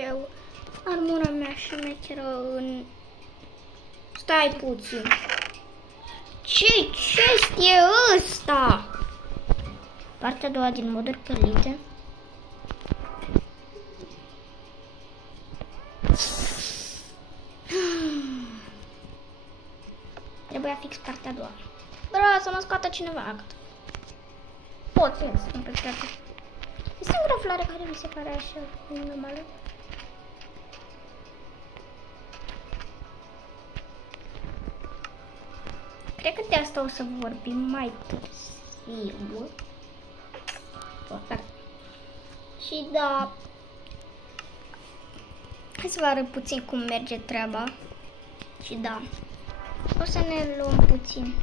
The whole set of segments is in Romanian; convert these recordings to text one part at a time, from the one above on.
eu armura mea șmecheră în... Stai puțin. Ce chest e ăsta? Partea a doua din moduri pelite. Trebuia fix partea a doua. Vreau să mă scoată cineva act. Pot, sunt pe toate. E singura floare care mi se pare așa normală. Cred că de asta o să vorbim mai târziu. Și da, hai să vă arăt puțin cum merge treaba. Și da, o să ne luăm puțin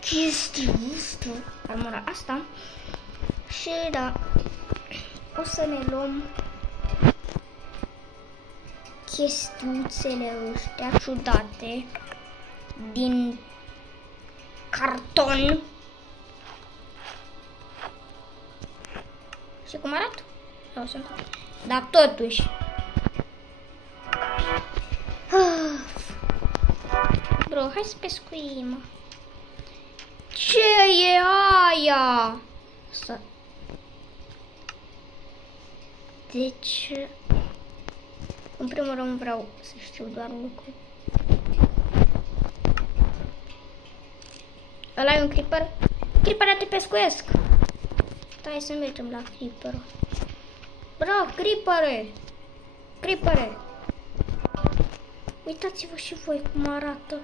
chestia asta, armura asta. Și da, o să ne luăm chestiuțele ăștia ciudate din carton. Și cum arată? Dar totuși bro, hai să pescuim. Ce e aia? Deci în primul rând vreau să știu doar un lucru. Ăla e un creeper? Creeper, te pescuiesc! Stai să mergem la creeper. Bro, creepere! Creepere! Uitați-vă și voi cum arată.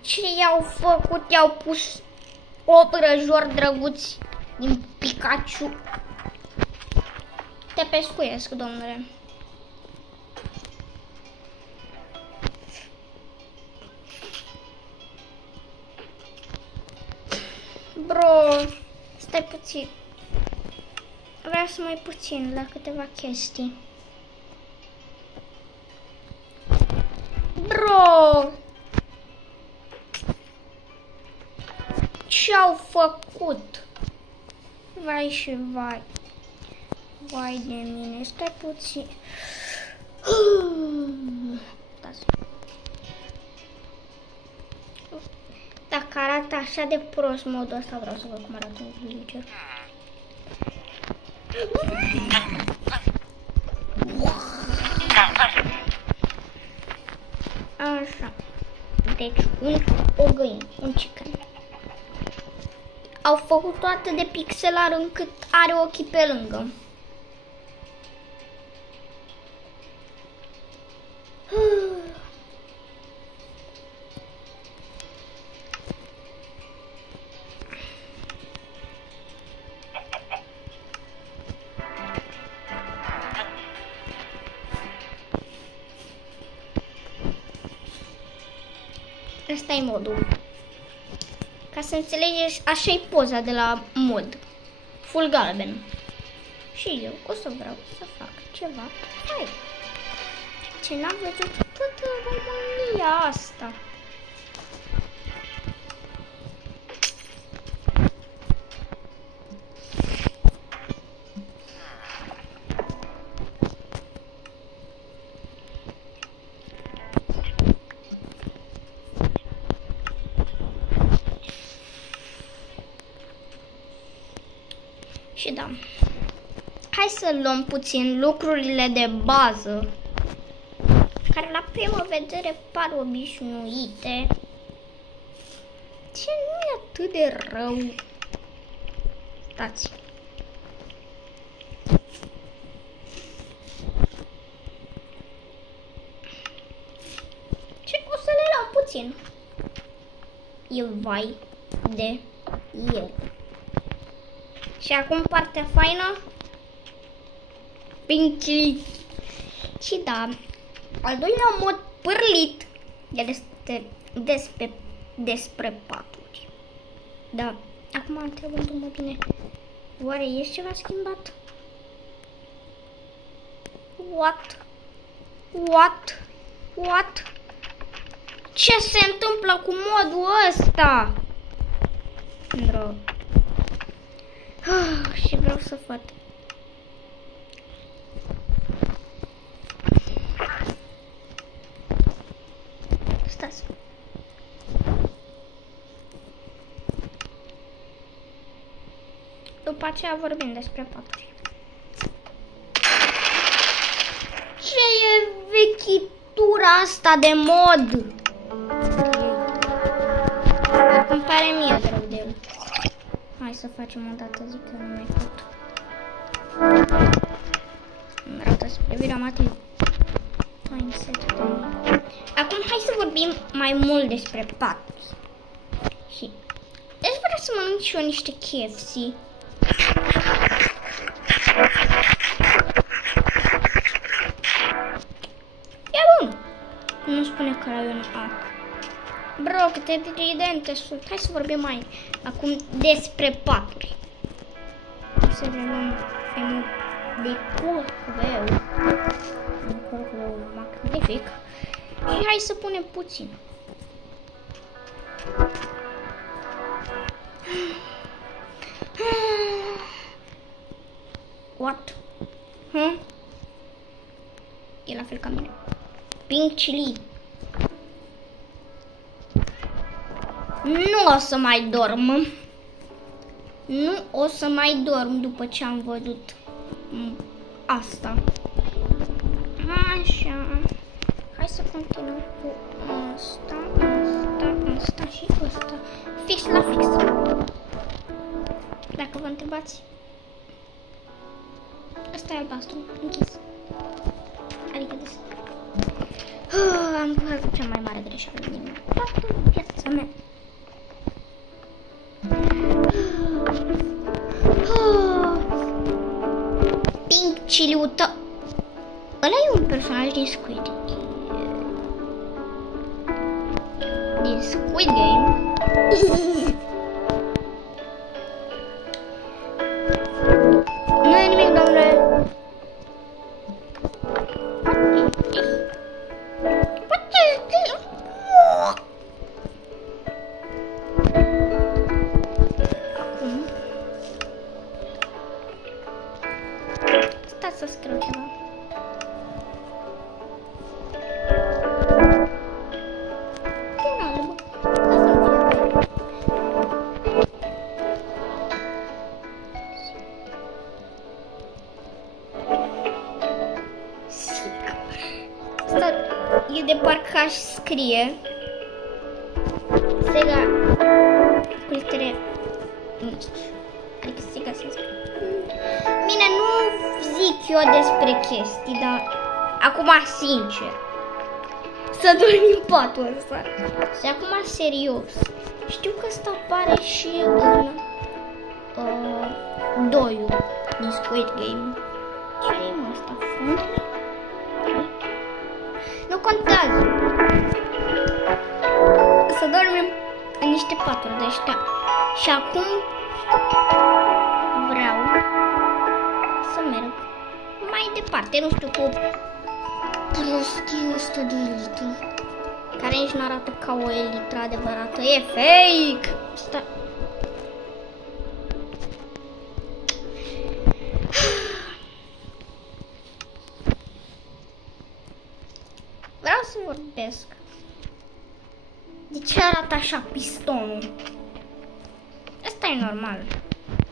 Ce i-au făcut? I-au pus obrăjori drăguți din Pikachu. Te pescuiesc, domnule. Bro, stai puțin. Vreau să mai puțin la câteva chestii. Bro! Ce-au făcut? Vai și vai. Vai de mine, stai puțin. Dacă arată așa de prost modul ăsta, vreau să văd cum arată un villager. Așa. Deci o găină, un chicken. Au făcut-o atât de pixelar încât are ochii pe lângă. Asta e modul. Ca să înțelegeți, așa e poza de la mod. Full galben. Și eu o să vreau să fac ceva. Hai. Ce n-am văzut toată România asta. Și da, hai să luăm puțin lucrurile de bază, care la prima vedere par obișnuite. Ce nu e atât de rău. Stați. Ce o să le luăm puțin. E vai de el. Și acum partea faină. Pinky. Și da, al doilea mod pârlit este despre paturi. Da, acum întrebându-mă bine, oare ești ceva schimbat? What? Ce se întâmplă cu modul ăsta? Bro. Și vreau să fac după aceea vorbim despre paturi. Ce e vechitura asta de mod? Acum pare mie greu de el. Hai să facem o dată, zic că nu mai pot. Îmi arată spre viramativ. Acum hai să vorbim mai mult despre paturi. Și deci vreau să mănânc și eu niște KFC. E bun. Nu spune că raionul A. Bro, câte ingrediente sunt. Hai să vorbim mai acum despre paturi. Să vedem de curcubeu. Un curcubeu magnific. Și hai să punem puțin. What? E la fel ca mine. Pink chili. Nu o să mai dorm. Nu o să mai dorm după ce am văzut asta. Așa. Hai să continuăm cu asta și asta. Fix la fix. Dacă vă întrebați. Asta e albastru, închis. Adică des. Am făcut cea mai mare greșeală din toată viața mea. Pink chiliută. Ăla e un personaj din Squid Game. Nu e nimic, domnule. Acum stați să scriu ceva. E de parcă aș scrie Sega cu litere mici. Adică Sega să zic. Bine, nu zic eu despre chestii, dar acum sincer să dormi în patul ăsta. Și acum serios. Știu că ăsta apare și în doiul din Squid Game. Ce e ăsta? Frunte? Nu contează. Să dormim în niște paturi de ăștia. Și acum vreau să merg mai departe. Nu știu, cu prostia asta de elită, care nici nu arată ca o elită adevărată. E fake! Asta... Vreau să vorbesc. De ce arată așa pistonul? Asta e normal.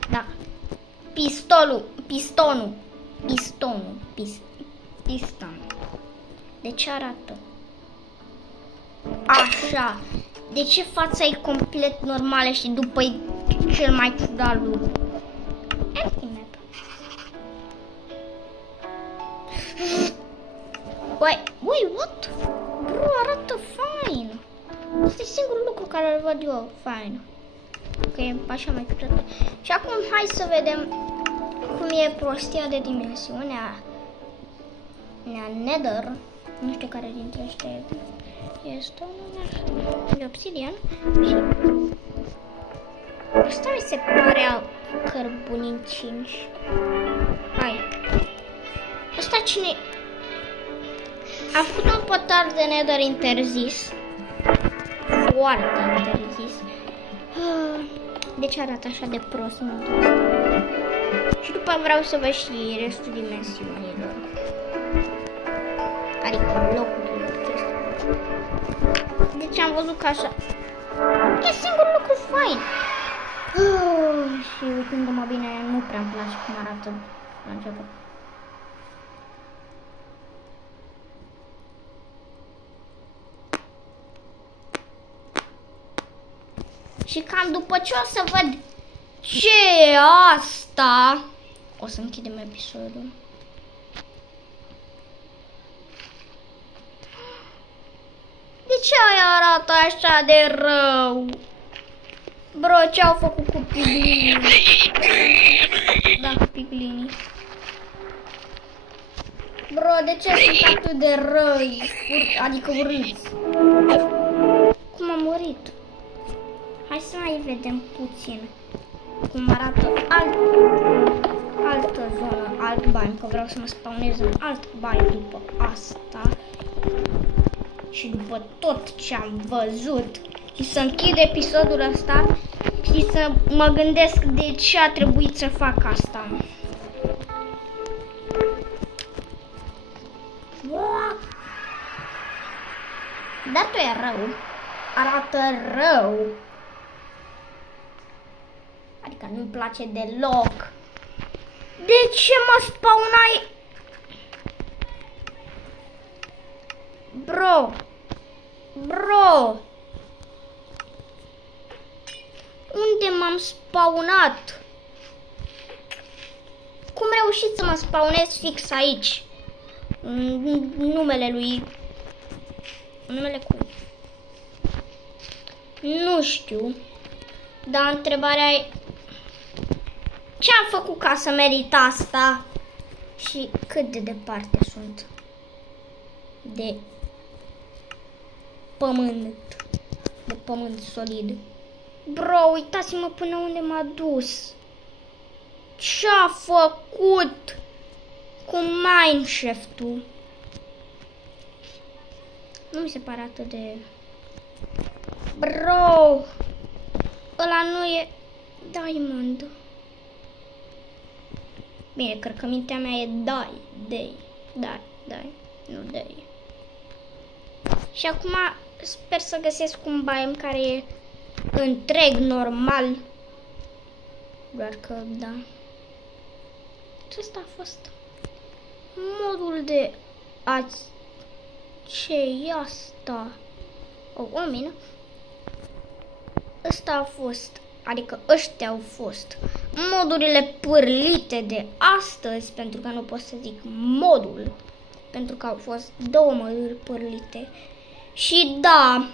Da. Pistonul. De ce arată așa? De ce fața e complet normală și după e cel mai ciudat lucru? Ui, what? Bro, arată fain. Asta e singurul lucru care îl văd eu fain. Ok, așa mai ciudat. Și acum hai să vedem cum e prostia de dimensiunea Nether. Nu știu care dintre ăștia este de obsidian. Și asta mi se pare a cărbunin 5. Hai. Asta cine... Am făcut un portal de Nether interzis. Foarte interzis. De ce arată așa de prost modul ăsta? Și după vreau să văd și restul dimensiunilor. Adică locurilor chestii. Deci am văzut că așa. E singurul lucru fain. Și uitându-mă bine, nu prea îmi place cum arată la început. Și cam după ce o să văd ce e asta, o să închidem episodul. De ce aia arată așa de rău? Bro, ce-au făcut cu piglinii? Da, cu piglinii. Bro, de ce sunt atât de răi? Adică urâți. Cum a murit? Hai să mai vedem puțin cum arată altă zonă, alt bain, că vreau să mă spawnez în alt bain după asta. Și după tot ce am văzut și să închid episodul ăsta și să mă gândesc de ce a trebuit să fac asta. Dar tu e rău. Arată rău. Adică nu-mi place deloc. De ce mă spawnai? Bro. Unde m-am spawnat? Cum reușit să mă spawnez fix aici? Numele lui... Numele cui? Nu știu. Dar întrebarea e... Ce am făcut ca să merit asta? Și cât de departe sunt de pământ. De pământ solid. Bro, uitați-mă până unde m-a dus. Ce-a făcut cu Mineshaft-ul? Nu mi se pare atât de... Bro, ăla nu e diamond. Bine, cred că mintea mea e dai, nu dai. Și acum sper să găsesc un biome care e întreg, normal. Doar că, da. Acesta a fost modul de azi. Ce e asta? O mină. Ăsta a fost, adică ăștia au fost modurile pârlite de astăzi, pentru că nu pot să zic modul, pentru că au fost două moduri pârlite. Și da,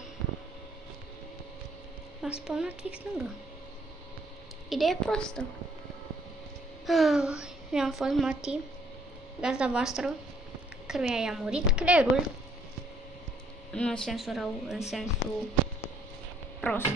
m-a spawnat fix lângă. Idee prostă. Eu am fost Mati, gazda voastră, căruia i-a murit creierul. Nu în sensul rău, în sensul prost.